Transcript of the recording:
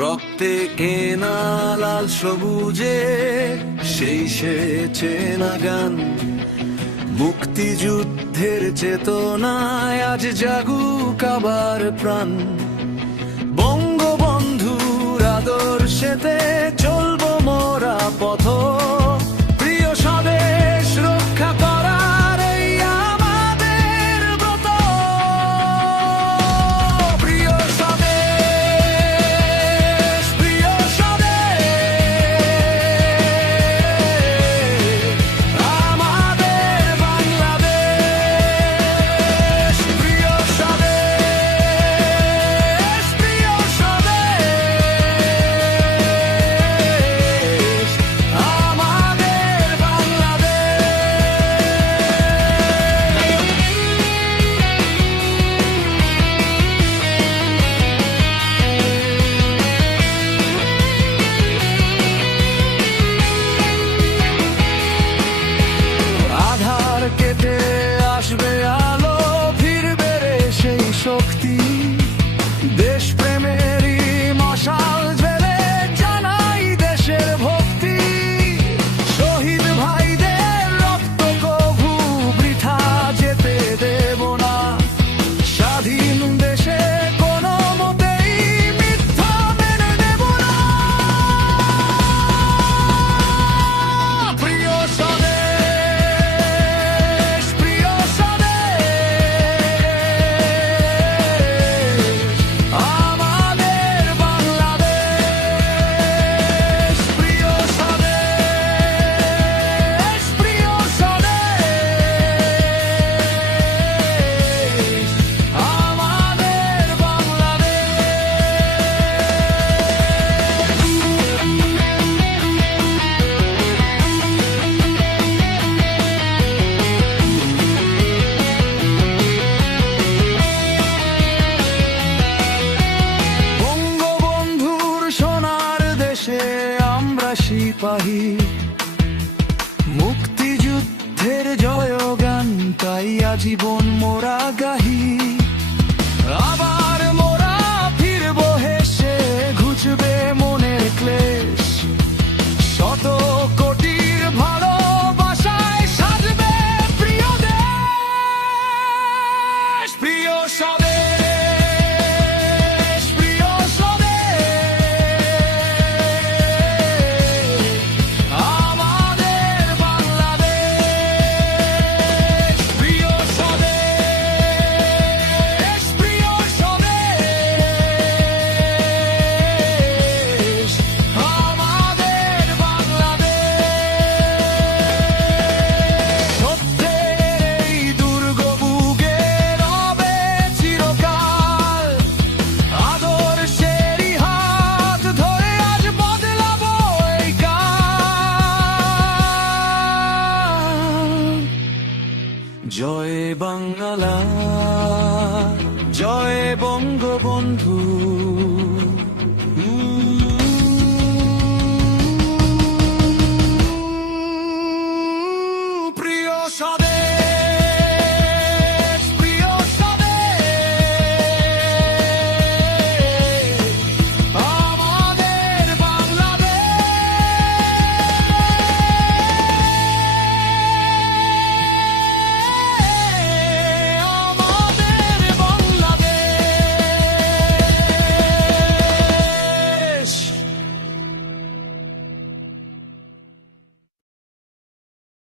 রক্তে কেনা লাল সবুজে সেই সে চেনা গান, মুক্তিযুদ্ধের চেতনায় আজ জাগুক আবার প্রাণ। বঙ্গবন্ধুর আদর্শেতে চলবো মোরা পথ, প্রিয় স্বদেশ রক্ষা করার এই আমাদের ব্রত। প্রিয় স্বদেশ, প্রিয় স্বদেশ, আমাদের বাংলাদেশ। প্রিয় স্বদেশ, প্রিয় স্বদেশ, আমাদের বাংলাদেশ। আধার কেটে আসবে আলো, ফিরবে রে সেই শক্তি, দেশ প্রেমেরই মশাল জ্বেলে জানাই দেশের ভক্তি। শহীদ ভাইদের রক্ত কভু বৃথা যেতে দেব না, স্বাধীন দেশে কোনো মতেই মিথ্যা মেনে নেব না। প্রিয় স্বদেশ, প্রিয় স্বদেশ, আমাদের বাংলাদেশ। প্রিয় স্বদেশ, প্রিয় স্বদেশ, আমাদের বঙ্গবন্ধুর সোনার দেশে আমরা সিপাহী, মুক্তিযুদ্ধের জয়গান তাই আজীবন মোরা গাহি। আবার মোরা ফিরবো হেসে, ঘুচবে মনের ক্লেশ, শত কোটির ভালোবাসায় সাজবে প্রিয় দেশ। প্রিয় স্বদেশ, প্রিয় স্বদেশ, আমাদের বাংলাদেশ। প্রিয় স্বদেশ, প্রিয় স্বদেশ, আমাদের বাংলাদেশ। সত্যের এই দুর্গ বুকে রবে চিরকাল, আদর্শেরই হাত ধরে আজ বদলাবো এই কাল। জয় বাংলা, জয় বঙ্গবন্ধু।